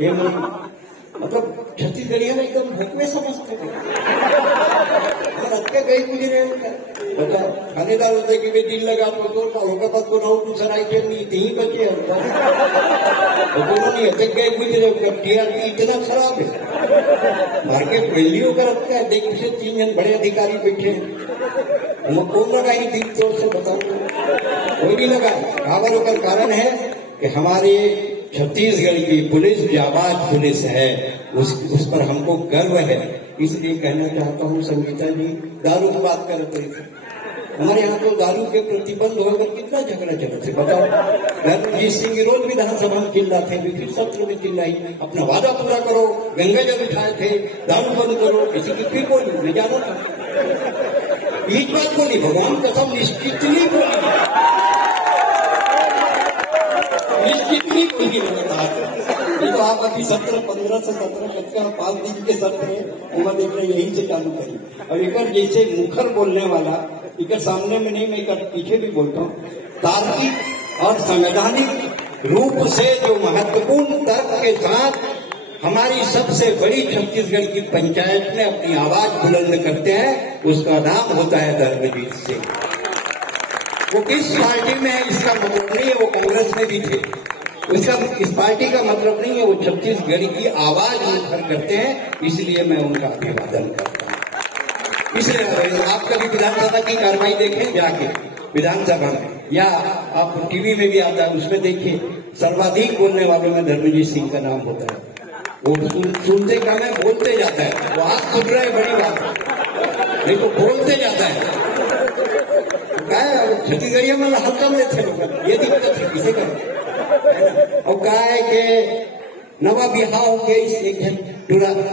ये मतलब छत्तीसगढ़िया में एकदम भूकवे समझते थे। रखते गई मुझे बता थानेदार होते कि वे दिल लगा तो होगा को ना कुछ सराय के नहीं तीन बचे नहीं अटक गए मुझे टीआरपी इतना खराब है मार्केट वैल्यू का रखता है। देख से 3 जन बड़े अधिकारी बैठे हैं कौन लगा ही दिल तोड़ से बताओ कोई नहीं लगा। खबर का कारण है कि हमारे छत्तीसगढ़ की पुलिस जाबाज पुलिस है उस पर हमको गर्व है। इसलिए कहना चाहता हूँ संगीता जी दारू की बात कर रहे थे हमारे यहाँ तो दारू के प्रतिबंध होकर कितना झगड़ा चला थे बताओ। धर्मजीत सिंह रोज विधानसभा में चिल्लाते थे विभिन्न सत्र में चिल्लाई अपना वादा पूरा करो गंगा जल उठाए थे दारू बंद करो किसी की फिर बोली नहीं जाना था एक बात बोली भगवान कसम निश्चितली बोली ये तो आप अभी 15 से 17 5 दिन के सत्र है उम्र देख रहे यही से चालू करी। और एक जैसे मुखर बोलने वाला एक सामने में नहीं मैं पीछे भी बोलता हूँ तार्किक और संवैधानिक रूप से जो महत्वपूर्ण तर्क के साथ हमारी सबसे बड़ी छत्तीसगढ़ की पंचायत में अपनी आवाज बुलंद करते हैं उसका नाम होता है धर्मजीत सिंह। वो किस पार्टी में है इसका मतलब नहीं है वो कांग्रेस में भी थे उसका इस पार्टी का मतलब नहीं है वो छत्तीसगढ़ की आवाज मुखर करते हैं इसलिए मैं उनका अभिवादन करता हूँ। इसलिए आप कभी विधानसभा की कार्रवाई देखें जाके विधानसभा में या आप टीवी में भी आता है उसमें देखिए सर्वाधिक बोलने वालों में धर्मजीत सिंह का नाम होता है। वो सुनते का मैं बोलते जाता है वो आप सुन रहे बड़ी बात नहीं तो बोलते जाता है छत्तीसगढ़िया में हल्का लेते लोग ये दिक्कत है किसी का और कहा है कि नवा बिहाव के तुरंत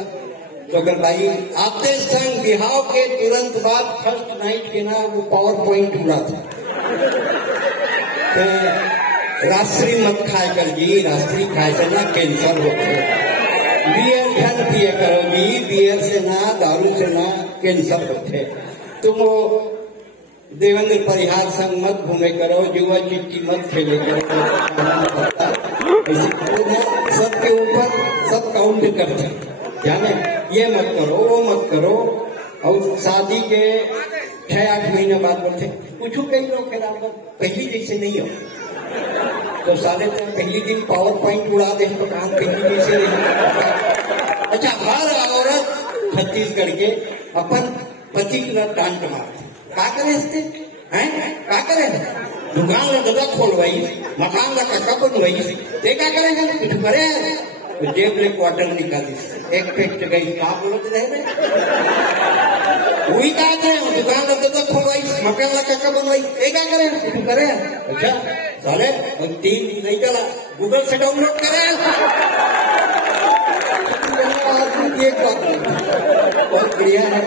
तो अगर भाई आते संग बिहाव के तुरंत बाद फर्स्ट नाइट के ना वो पावर पॉइंट उड़ा था तो राष्ट्रीय मत खाए कर जी राष्ट्रीय खाए से ना कैंसर होते बियर धन पिए करो जी बियर से ना दारू से ना कैंसर होते तुम देवेंद्र परिहार संग मत घूमे करो जुआ चिट्ठी मत खेले करो सबके ऊपर सब काउंट करते जाने ये मत करो वो मत करो। और शादी के 6-8 महीने बाद बोलते कुछ कई लोग पहली जैसे नहीं हो तो साले पहली दिन पावर पॉइंट उड़ा दे तो काम पहली जैसे नहीं। अच्छा हर औरत छत्तीसगढ़ के अपन पति की टांट मारते का करे हैं का करे दुकान में दबा खोलवाई मकान का कक्का बनवाई ते क्या करेंगे कुछ करे तो जेब में क्वार्टर निकाली एक पेट गई क्या बोलते रहे वही कहा करे दुकान में दबा खोलवाई मकान का कक्का बनवाई ते क्या करे कुछ करे। अच्छा साले 3 दिन नहीं चला गूगल से डाउनलोड करे एक बात बहुत बढ़िया है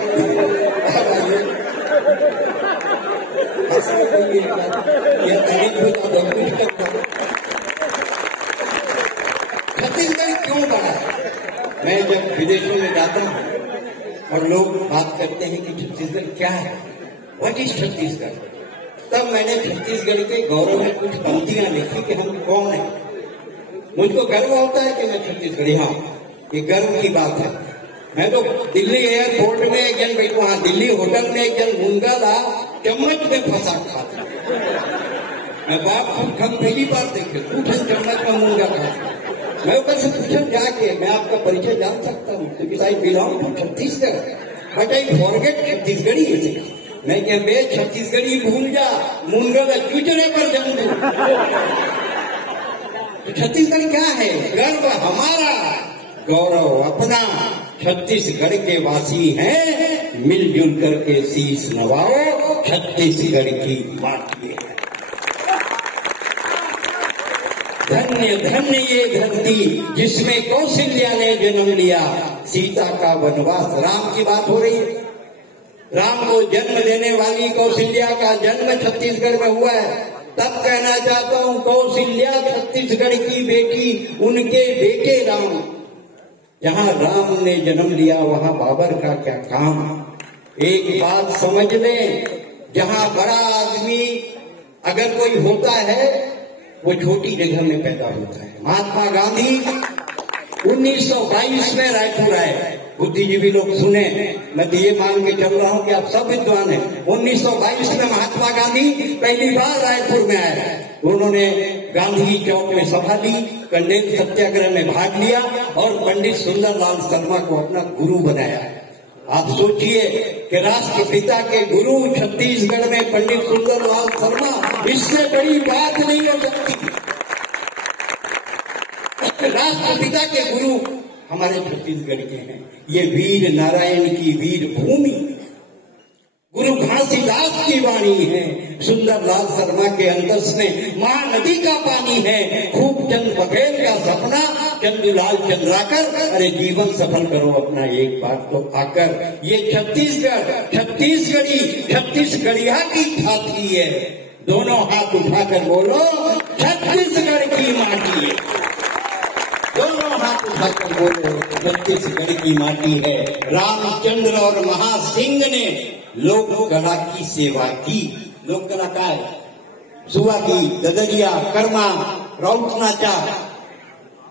छत्तीसगढ़ क्यों बढ़ा। मैं जब विदेशों में जाता हूँ और लोग बात करते हैं कि छत्तीसगढ़ क्या है व्हाट इज छत्तीसगढ़ तब मैंने छत्तीसगढ़ के गौरव में कुछ पंक्तियां लिखी कि हम कौन है। मुझको गर्व होता है कि मैं छत्तीसगढ़ी हाँ ये गर्व की बात है। मैं तो दिल्ली एयरपोर्ट में एक जन भाई वहां दिल्ली होटल में एक जन मुंगा ला चम्मच में फंसा खाता मैं बाप हम पहली बार देखे पूछन चम्मच में मुंगा खाता मैं ऊपर से पूछन जाके मैं आपका परिचय जान सकता हूँ क्योंकि I belong to Chhattisgarh but I forget Chhattisgarhi मैं क्या बे छत्तीसगढ़ी भूल जा मुंगा का चूचने पर जम दू। तो छत्तीसगढ़ क्या है गर्व हमारा गौरव अपना छत्तीसगढ़ के वासी हैं मिलजुल करके शीश नवाओ छत्तीसगढ़ की माटी है। धन्य धन्य ये धरती जिसमें कौशल्या ने जन्म लिया सीता का वनवास राम की बात हो रही है। राम को जन्म देने वाली कौशल्या का जन्म छत्तीसगढ़ में हुआ है। तब कहना चाहता हूँ कौशल्या छत्तीसगढ़ की बेटी उनके बेटे राम जहाँ राम ने जन्म लिया वहाँ बाबर का क्या काम। एक बात समझ लें जहाँ बड़ा आदमी अगर कोई होता है वो छोटी जगह में पैदा होता है। महात्मा गांधी 1922 में रायपुर आए। बुद्धिजीवी लोग सुने, मैं तो ये मान के चल रहा हूँ कि आप सब विद्वान हैं। 1922 में महात्मा गांधी पहली बार रायपुर में आए। उन्होंने गांधी चौक में सभा दी, कंडेल सत्याग्रह में भाग लिया और पंडित सुंदरलाल शर्मा को अपना गुरु बनाया। आप सोचिए कि राष्ट्रपिता के गुरु छत्तीसगढ़ में पंडित सुंदरलाल शर्मा, इससे बड़ी बात नहीं हो सकती। राष्ट्रपिता के गुरु हमारे छत्तीसगढ़ के हैं। ये वीर नारायण की वीर भूमि, गुरु घासीदास की वाणी है। सुंदरलाल शर्मा के अंतस में महानदी का पानी है। खूबचंद बघेल का सपना, चंदूलाल चंद्राकर, अरे जीवन सफल करो अपना एक बार तो आकर। ये छत्तीसगढ़ी छत्तीसगढ़िया की छाती है। दोनों हाथ उठाकर बोलो, छत्तीसगढ़ की माटी है। दोनों हाथ उठाकर बोलो, छत्तीसगढ़ की माटी है। रामचंद्र और महासिंह ने लोक कला की सेवा की। लोक कला का है? सुआ की, ददरिया, कर्मा, राउत नाचा,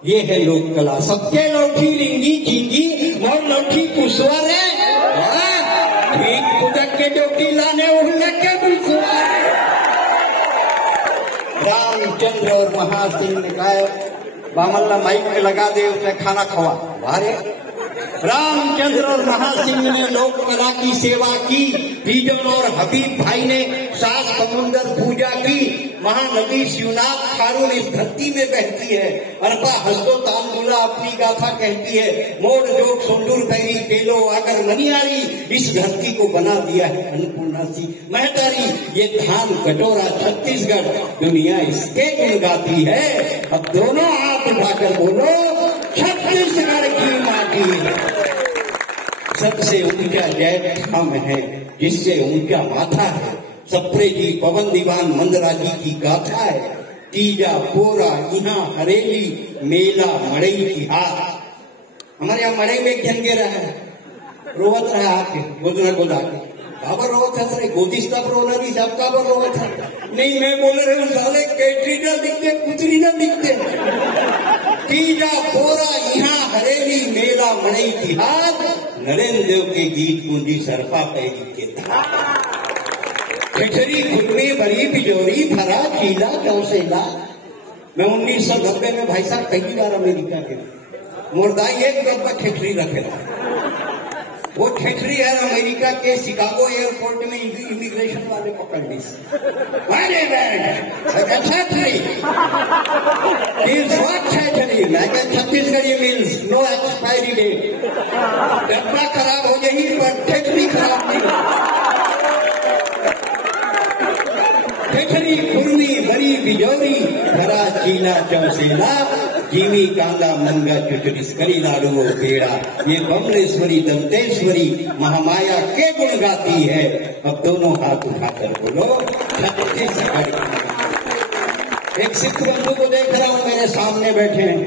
ये है लोक कला। सबके लौठी लिंगी झींगी मोर लौठी कुशवारे, ठीक पुजक के जोटी लाने उहले के कुशवारे। रामचंद्र और महासिंह ने कहा, बामल्ला माइक में लगा दे, उसने खाना खवा। वारे रामचंद्र और महासिंह ने लोक कला की सेवा की। बीजन और हबीब भाई ने सात समुंदर पूजा की। महानदी शिवनाथ खारून इस धरती में बहती है। अरबा हंसो तांदुला अपनी गाथा कहती है। मोड़ जोग सुंदूर पैरी केलो आकर मनियारी, इस धरती को बना दिया है अन्नपूर्णा सी महतारी। ये धान कटोरा छत्तीसगढ़, दुनिया इसके गुण गाती है। अब दोनों हाथ उठाकर बोलो, छत्तीसगढ़ की माटी है। सबसे ऊंचा जय हम है, जिससे ऊंचा माथा है। सप्रे जी, पवन दीवान, मंदरा जी की गाथा है। तीजा पोरा यहाँ हरेली, मेला मड़ई की हाथ। हमारे यहाँ मड़ई में एक जन गे रहा है, रोवत रहा आके गोदना गोदा के। काबर रोवत है सर, गोदिस्ता पर रोना नहीं, सब काबर रोवत है। नहीं मैं बोल रहे हूँ, साले कैटरी न दिखते, कुतरी न दिखते। तीजा पोरा यहाँ हरेली, मेला मड़ई की हाथ। नरेंद्र देव के गीत पूंजी सरफा पैगी के था। खिचड़ी खुटमी भरी बिजोरी भरा चीला चौसेला। मैं 1990 में भाई साहब पहली बार अमेरिका के मुर्दाई एक डब्बा खिचड़ी रखेला। वो खिचड़ी है अमेरिका के शिकागो एयरपोर्ट में इमिग्रेशन वाले पकड़ ली। Chhattisgarhi means no expiry date. डब्बा खराब हो जाएगी पर खिचड़ी खराब नहीं। खिचड़ी खुरमी बड़ी बिजोरी भरा चीला चौसेला। जीवी कांदा मंगा चुचुरिस करी लाडू पेड़ा। ये बमलेश्वरी दंतेश्वरी महामाया के गुण गाती है। अब दोनों हाथ उठाकर बोलो, छत्तीसगढ़। एक सिख बंधु को देख रहा हूँ, मेरे सामने बैठे हैं।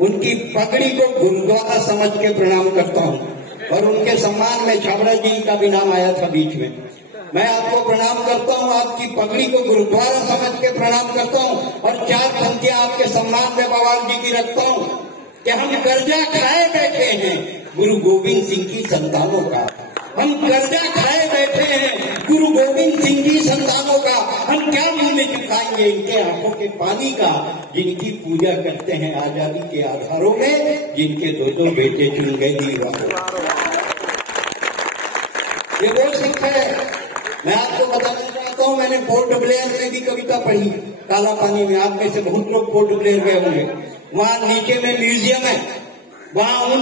उनकी पगड़ी को गुरुद्वारा समझ के प्रणाम करता हूँ और उनके सम्मान में छाबड़ा जी का भी नाम आया था बीच में। मैं आपको प्रणाम करता हूँ, आपकी पगड़ी को गुरुद्वारा समझ के प्रणाम करता हूँ और चार पंक्तियां आपके सम्मान में बवाल जी की रखता हूँ कि हम कर्जा खाए बैठे हैं गुरु गोविंद सिंह की संतानों का। हम कर्जा खाए बैठे हैं गुरु गोविंद सिंह की संतानों का। हम क्या मूल्य चुकाएंगे इनके आंखों के पानी का, जिनकी पूजा करते हैं आजादी के आधारों में, जिनके दो बेटे चुन गए दीवार। ये वो सिख है। मैं आपको बताना चाहता हूँ, मैंने पोर्ट ब्लेयर में भी कविता पढ़ी, काला पानी में। आप में से बहुत लोग पोर्ट ब्लेयर गए होंगे। वहाँ नीचे में म्यूजियम है, वहाँ उन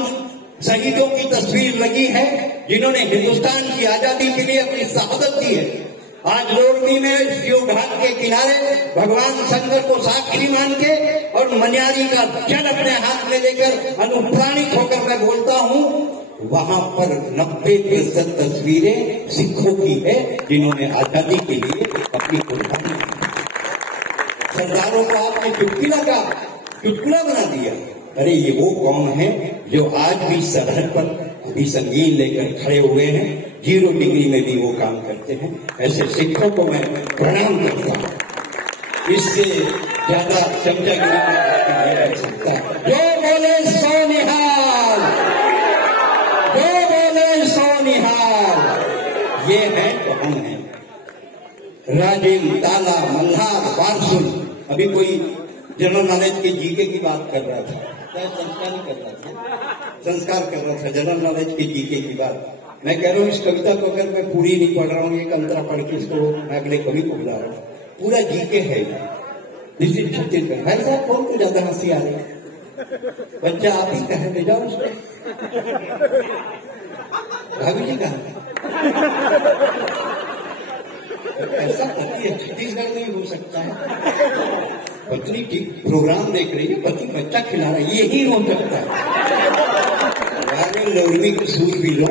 शहीदों की तस्वीर लगी है जिन्होंने हिंदुस्तान की आजादी के लिए अपनी शहादत दी है। आज लोरमी में शिव घाट के किनारे भगवान शंकर को साक्षी मान के और मनियारी का जल अपने हाथ में लेकर अनुप्राणित होकर मैं बोलता हूँ, वहां पर 90% तस्वीरें सिखों की है जिन्होंने आजादी के लिए अपनी कुर्बानी दी। सरदारों को आपने चुटकुला बना दिया। अरे ये वो कौम है जो आज भी सरहद पर अभी संगीन लेकर खड़े हुए हैं, 0 डिग्री में भी वो काम करते हैं। ऐसे सिखों को मैं प्रणाम करता हूँ। इससे ज्यादा चमचागिरी नहीं कर सकता। जो बोले सो निहाल राजेंद्र, ताला, मल्हार, वारसुल। अभी कोई जनरल नॉलेज के जीके की बात कर रहा था, संस्कार कर रहा था, संस्कार कर रहा था, जनरल नॉलेज के जीके की बात। मैं कह रहा हूँ इस कविता को अगर मैं पूरी नहीं पढ़ रहा हूँ, एक अंतरा पढ़ के इसको मैं अगले कवि को बुला रहा हूँ, पूरा जीके है दिस इज छत्तीसगढ़। भाई साहब कौन को ज्यादा हंसी आ रही है? बच्चा आप ही कहे, ले जाओ उसको। भाभी जी कहा ऐसा पति छत्तीसगढ़ में हो सकता है? पत्नी ठीक प्रोग्राम देख रही है, पति बच्चा खिला रहा है, यही हो सकता है। लोरमी के सूर भी लो।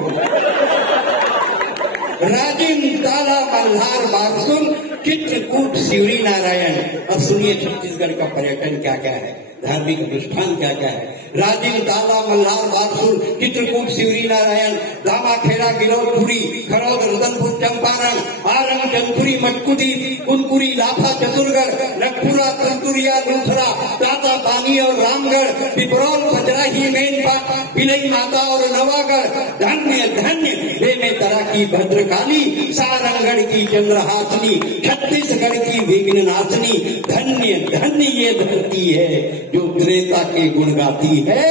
राजेंद्र, ताला, मल्हार, वारसुल, चित्रकूट, शिवरी नारायण। अब सुनिए छत्तीसगढ़ का पर्यटन क्या क्या है, धार्मिक अनुष्ठान क्या क्या है। राजेंद्र, ताला, मल्हार, वारसुल, चित्रकूट, शिवरी नारायण, दामा, खेड़ा, गिलौटपुरी, खरौद, रतनपुर, चंपारण, आरंग, चंदपुरी, मटकुटी, कुनकुरी, लाफा, चतुरगढ़, नटपुरा, तंतुरिया, लूथरा, दाता, पानी और रामगढ़, पिपरौल, पचराही, मेनपा, बिलई माता और नवागढ़। धन्य धन्य बेमेतरा की भद्रकाली, सारंगढ़ की चंद्रहासनी, छत्तीसगढ़ की विघ्ननाशनी। धन्य धन्य ये धरती है जो त्रेता के गुण गाती है।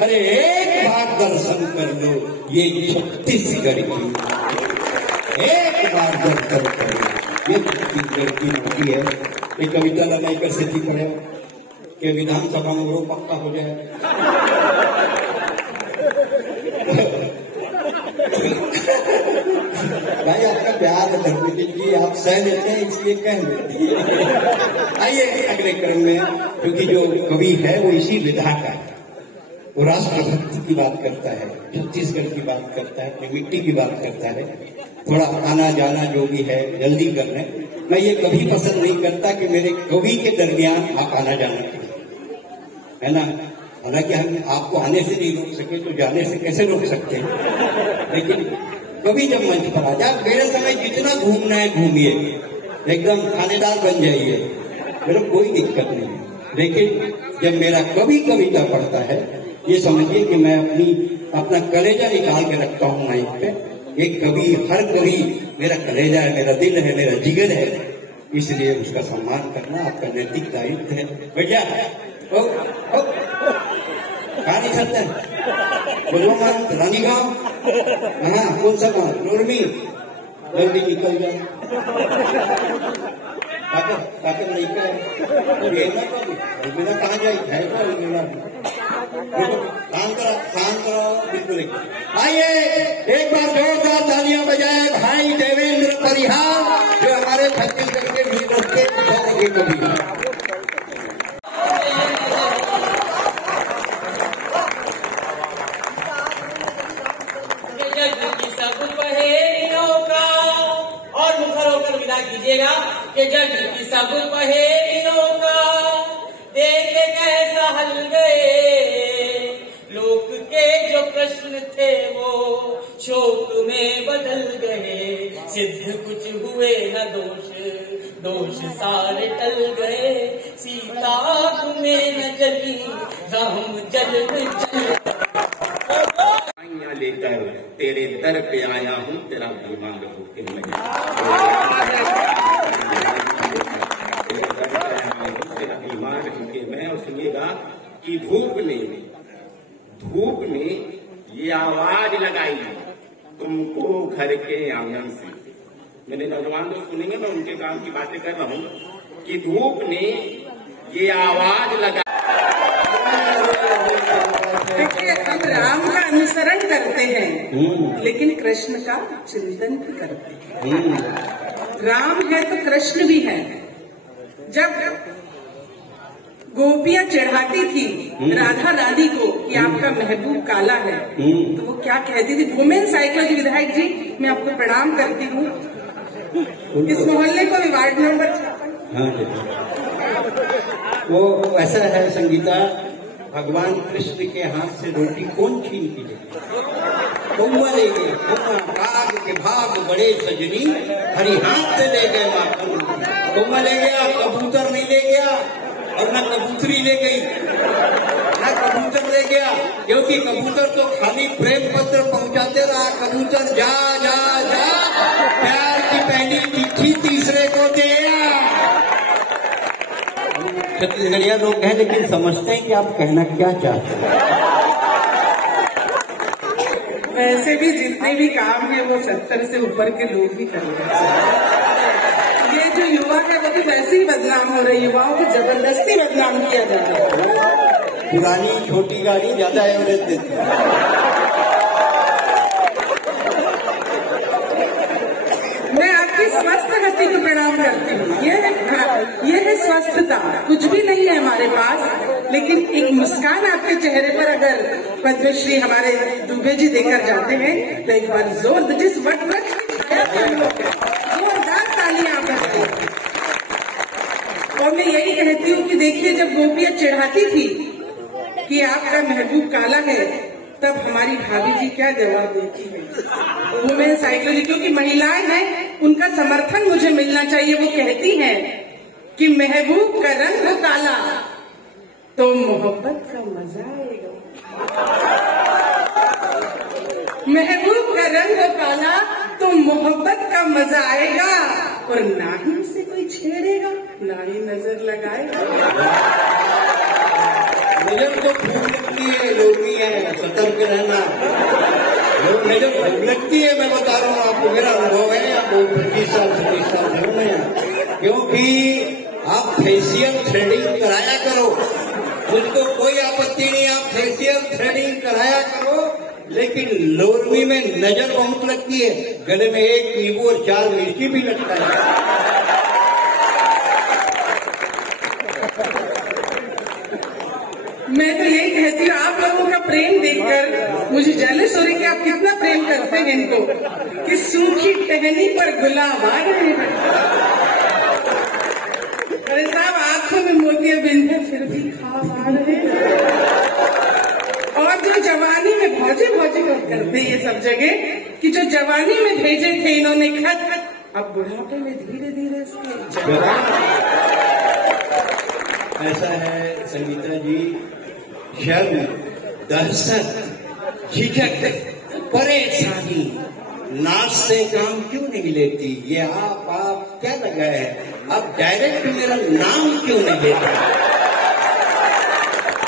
अरे एक बार दर्शन कर लो ये छत्तीसगढ़ की, एक बार दर्शन कर लो ये छत्तीसगढ़ की नदी है। ये कविता लगाकर से थी पड़े कि विधानसभा में वो पक्का हो जाए। भाई आपका प्यार है धर्मपति जी, आप सह लेते हैं इसलिए कह लेते हैं। आइए अगले क्रम में, क्योंकि जो कवि है वो इसी विधा का है, वो राष्ट्रभक्ति की बात करता है, छत्तीसगढ़ की बात करता है, अपनी मिट्टी की बात करता है। थोड़ा आना जाना जो भी है जल्दी कर लें। मैं ये कभी पसंद नहीं करता कि मेरे कवि के दरमियान आप आना जाना करें, है ना। हालांकि हम आपको आने से नहीं रोक सके तो जाने से कैसे रोक सकते हैं, लेकिन कभी जब मंच पर आ जाए, मेरे समय जितना घूमना है घूमिए, एकदम थानेदार बन जाइए, मेरे कोई दिक्कत नहीं है। लेकिन जब मेरा कवि कविता पढ़ता है, ये समझिए कि मैं अपना कलेजा निकाल के रखता हूँ माइक पे। एक कवि, हर कवि मेरा कलेजा है, मेरा दिल है, मेरा जिगर है, इसलिए उसका सम्मान करना आपका नैतिक दायित्व है। भैया कहा नहीं सकता बोलो मान रानी गांव, हाँ कौन सा गांव, लोरमी, जल्दी निकल जाए। काकर नहीं कर कहाँ जाए है शांत रहो बिल्कुल। आइए एक बार जोरदार तालियां बजाए भाई देवेंद्र परिहार, जो हमारे छत्तीसगढ़ के लीडर के कभी। और मुखर होकर विदा कीजिएगा कि जग की सब पहेलियों का देख कैसा हल गए। लोक के जो प्रश्न थे वो शोक में बदल गए। सिद्ध कुछ हुए न दोष, दोष सारे टल गए। सीता तुम्हें न चली, राम जल में चल। लेकर तेरे दर पे आया हूँ, तेरा बीमार होके मैं। और सुनिएगा कि धूप ने ये आवाज लगाई तुमको घर के आंगन से। मेरे नौजवान लोग सुनेंगे, मैं उनके काम की बातें कर रहा हूँ कि धूप ने ये आवाज लगाई। हम राम का अनुसरण करते हैं लेकिन कृष्ण का चिंतन भी करते हैं। राम है तो कृष्ण भी है। जब गोपियां चढ़ाती थी राधा रानी को कि आपका महबूब काला है, तो वो क्या कहती थी? वुमेन साइकोलॉजी विधायक जी, मैं आपको प्रणाम करती हूँ। इस मोहल्ले को भी वार्ड नंबर, वो ऐसा है संगीता, भगवान कृष्ण के हाथ से रोटी कौन छीन की लेगी? कौआ ले गए, काग के भाग बड़े सजनी, हरी हाथ से ले गए माखन। कौआ ले गया, कबूतर नहीं ले गया, और न कबूतरी ले गई, न कबूतर ले गया, क्योंकि कबूतर तो खाली प्रेम पत्र पहुंचाते रहा। कबूतर जा जा जा, प्यार की पहली चिट्ठी तीसरे को दे चिड़िया लोग हैं, लेकिन समझते हैं कि आप कहना क्या चाहते हैं। वैसे भी जितने भी काम है वो 70 से ऊपर के लोग भी कर रहे हैं। ये जो युवा है वो भी वैसे ही बदनाम हो रही है, युवाओं को जबरदस्ती बदनाम किया जा रहा है। पुरानी छोटी गाड़ी ज्यादा एवरेज देती है। मैं आपकी स्वस्थ हंसी को प्रणाम करती हूँ। ये है स्वस्थता। कुछ भी नहीं है हमारे पास, लेकिन एक मुस्कान आपके चेहरे पर अगर पद्मश्री हमारे दुबे जी देकर जाते हैं तो एक बार जिस जोरदार तालियां बजती। और मैं यही कहती हूँ कि देखिए, जब गोपियां चिढ़ाती थी कि आपका महबूब काला है, तब हमारी भाभी जी क्या जवाब देती है। वुमेन साइकोलॉजी, क्योंकि महिलाएं हैं, उनका समर्थन मुझे मिलना चाहिए। वो कहती हैं कि महबूब का रंग हो काला तो मोहब्बत का मजा आएगा। महबूब का रंग हो काला तो मोहब्बत का मजा आएगा, और ना ही उसे कोई छेड़ेगा, ना ही नजर लगाएगा। नजर तो खूब लगती है, लोग भी है, सतर्क रहना। लोग नजर लगती है, मैं बता रहा हूँ आपको, मेरा अनुभव है। आपको 25 साल 30 साल से मैं, क्योंकि आप फेशियल थ्रेडिंग कराया करो, मुझको कोई आपत्ति नहीं, आप फेशियल थ्रेडिंग कराया करो, लेकिन लोरवी में नजर बहुत लगती है। गले में 1 नींबू और 4 मिर्ची भी लगता है। मैं तो यही कहती हूँ, आप लोगों का प्रेम देखकर मुझे जेलस हो रही कि आप कितना प्रेम करते हैं इनको, कि सूखी टहनी पर गुलाब आ रहे हैं। अरे साहब, आंखों में मोतियाबिंद है, फिर भी खाब आ रहे हैं। और जो जवानी में भौजे भौजे करते ये सब जगह, कि जो जवानी में भेजे थे इन्होंने खत, अब बुढ़ापे में धीरे धीरे ऐसा है संगीता जी, शर्म, दहशत, झिझक, परेशानी, नाच से काम क्यों नहीं लेती? ये आप क्या लगा है? आप डायरेक्ट मेरा नाम क्यों नहीं लेते?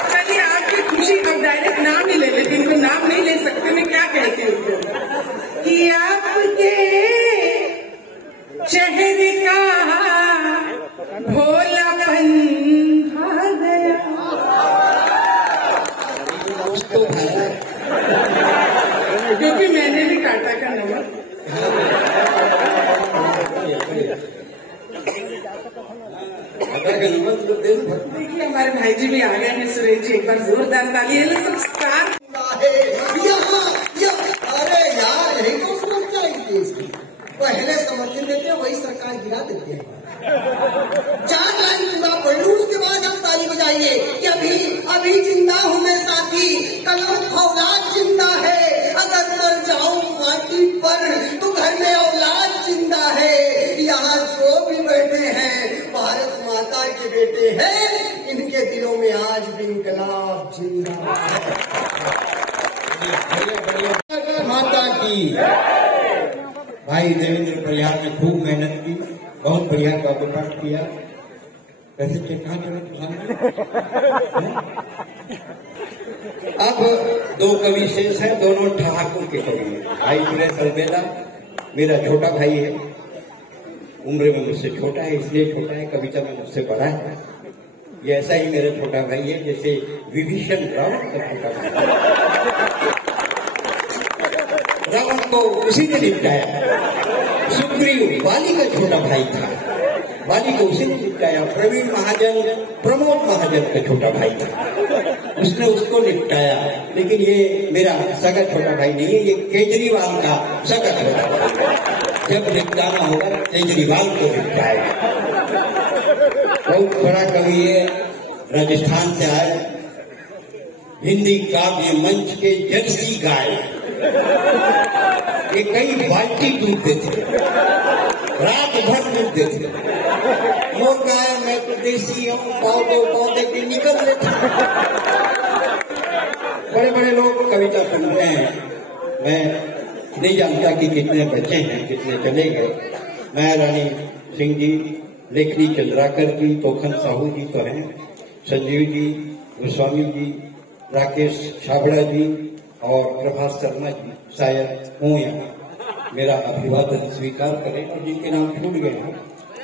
चलिए, आपकी खुशी, अब डायरेक्ट नाम ही ले लेते, इनको नाम नहीं ले सकते। मैं क्या कहती हूँ कि आपके चेहरे का भोलापन आ गया। तो क्योंकि मैंने भी काटा का नमक। देखिए, हमारे भाई जी भी आ गए हैं, सुरेश जी, एक बार जोरदार ताली। संस्कार अरे यार, यही तो समस्या है इसकी। पहले समर्थन देते हैं, वही सरकार गिरा देते हैं। 4 लाइन पूरा पढ़ लूं, उसके बाद आप ताली बजाइए कि अभी जिंदा हूँ मैं साथी, कलम औलाद जिंदा है, अगर मर जाऊं माटी पर तो घर में औलाद जिंदा है। यहाँ जो भी बैठे हैं भारत माता के बेटे हैं, इनके दिलों में आज भी इंकलाब जिंदा है। माता की। भाई देवेंद्र प्रयाग ने खूब मेहनत की, बहुत बढ़िया काव्य पाठ किया। वैसे कहाँ अब 2 कवि शेष है, दोनों ठहाकुर के कवि हैं। भाई सुरेश अलबेला मेरा छोटा भाई है, उम्र में मुझसे छोटा है, इसलिए छोटा है, कविता में मुझसे बड़ा है। ये ऐसा ही मेरा छोटा भाई है जैसे विभीषण रावण का छोटा भाई। रावण को उसी ने निपटाया। सुग्रीव वाली का छोटा भाई था, वाली को उसी ने निपटाया। प्रवीण महाजन प्रमोद महाजन का छोटा भाई था, उसने उसको निपटाया। लेकिन ये मेरा सगा छोटा भाई नहीं है, ये केजरीवाल का सगा छोटा भाई। जब निपटाना होगा केजरीवाल को निपटाएगा। बहुत बड़ा कवि है, राजस्थान से आए, हिंदी काव्य मंच के जर्सी गाय। ये कई बाल्टी दूध देते, रात भर दूध देते। मोर गाय मैं तो देसी हूँ, पौधे के निकल लेते। बड़े बड़े लोग कविता सुनते हैं, मैं नहीं जानता कि कितने बचे हैं, कितने चले गए। मैं रानी सिंह जी, लेखनी चंद्राकर जी, तोखन साहू जी तो हैं, संजीव जी, गोस्वामी जी, राकेश छाबड़ा जी और प्रभास शर्मा जी शायद हूँ यहाँ, मेरा अभिवादन स्वीकार करें। और जिनके नाम छूट गए हैं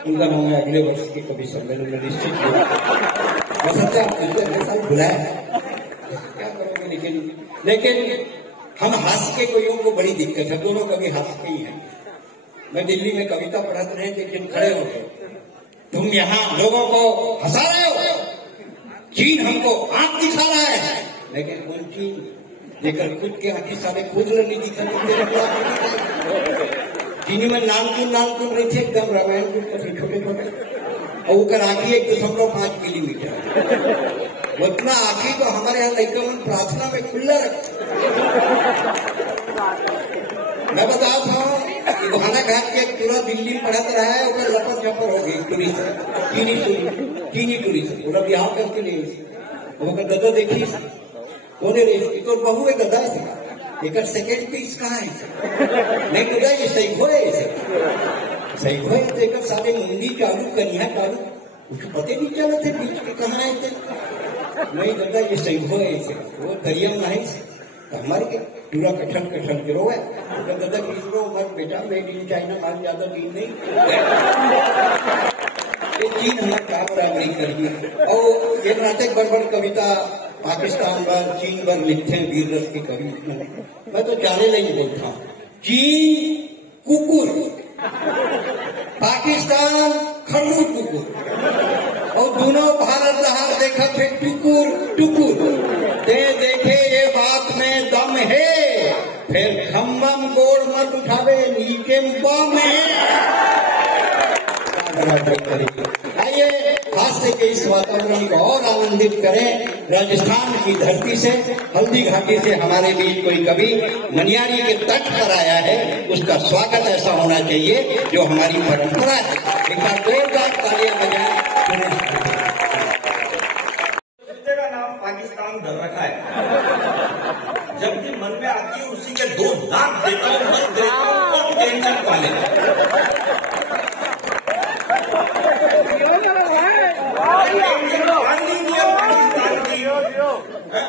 उनका नाम मैं अगले वर्ष के कभी सम्मेलन में निश्चित बुलाया क्या करोगे। लेकिन हम हंस के कोइयों को बड़ी दिक्कत है, दोनों कभी हंसते ही हैं। मैं दिल्ली में कविता पढ़ाते रहे थे, लेकिन खड़े हो गए, तुम यहाँ लोगों को हंसा रहे हो, चीन हमको आंख दिखा रहा है, लेकिन कौन चीन लेकर खुद के आंखें सारे खुद नहीं दिखा चीनी में नाम रही थी एकदम रामायण छोटे छोटे, और वो कर आंखी 1.5 मिलीमीटर, उतना आंखी तो हमारे यहाँ लड़का प्रार्थना में खुला रख। मैं बताओ था कि बहाना घाट के पूरा दिल्ली में पढ़ाता रहा है, और लपट चपर हो गई चीनी टूरिस्ट पूरा बिहार करके नहीं, वो गदा देखी कोने रही तो बहू है गदा से एक सेकेंड पीस कहाँ है नहीं गदा ये सही होए तो एक सारे मुंडी चालू कनिया चालू कुछ पते नहीं चले थे बीच में कहाँ आए थे, नहीं गदा ये सही होए वो दरियम नहीं तो हमारे के पूरा कठन गिरो है गदा गिरो मत बेटा, मेड इन चाइना माल ज्यादा दिन नहीं ये चीन हमारे क्या बराबरी करिए। और ये नाटक बड़ कविता पाकिस्तान पर चीन पर लिखते हैं वीर रस के कवि, मैं तो जाने नहीं बोलता हूँ। चीन कुकुर, पाकिस्तान खड़ू कुकुर, और दोनों भारत लहार देखा थे टुकुर दे देखे ये बात में दम है, फिर खम्बम गोड़ मत उठावे नीचे बम है। आइए हास्य के इस वातावरण को और आनंदित करें। राजस्थान की धरती से, हल्दी घाटी से हमारे बीच कोई कवि मनियारी के तट पर आया है, उसका स्वागत ऐसा होना चाहिए जो हमारी परंपरा है। एक बार जोरदार तालियां बजाएं। का नाम पाकिस्तान धर रखा है, जबकि मन में आती है उसी के 2 दांत देता हूँ टेंशन वाले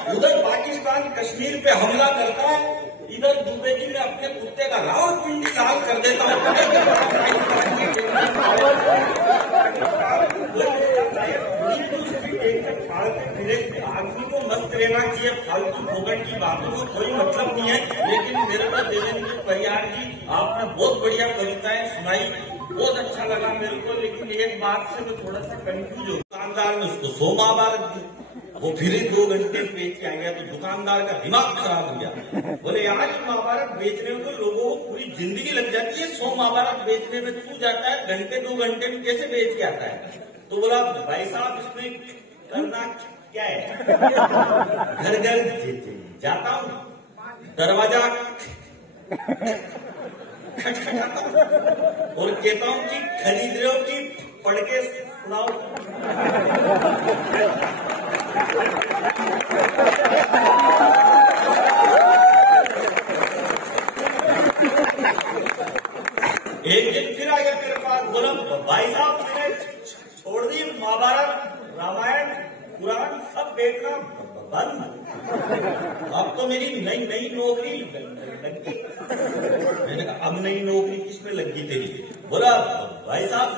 उधर पाकिस्तान कश्मीर पे हमला करता है, इधर दुबे जी ने अपने कुत्ते का रावलपिंडी लाल कर देता है। आदमी को मस्त रहना चाहिए, फालतू भोगन की बातों को कोई मतलब नहीं है। लेकिन मेरे को देवेंद्र परियार जी आपने बहुत बढ़िया कविताएं सुनाई, बहुत अच्छा लगा मेरे को। लेकिन एक बात से मैं थोड़ा सा कंफ्यूज हूँ, दुकानदार ने उसको 100 महाभारत दी, वो फिर 2 घंटे बेच के आएगा, तो दुकानदार का दिमाग खराब हो गया। बोले आज महाभारत बेचने में तो लोगों को पूरी जिंदगी लग जाती है, 100 महाभारत बेचने में तू जाता है घंटे 2 घंटे में कैसे बेच के आता है। तो बोला भाई साहब इसमें करना क्या है, घर जाता हूँ, दरवाजा खटखटाता हूँ और कहता हूँ कि खरीद रहे हो कि पढ़ के सुनाओ। एक दिन फिर आ गया मेरे पास, बोला भाई साहब मैंने छोड़ दी महाभारत रामायण पुराण सब देखना बंद, अब तो मेरी नई नौकरी लगी। मैंने कहा अब नई नौकरी किसमें लगी तेरी? बोला भाई साहब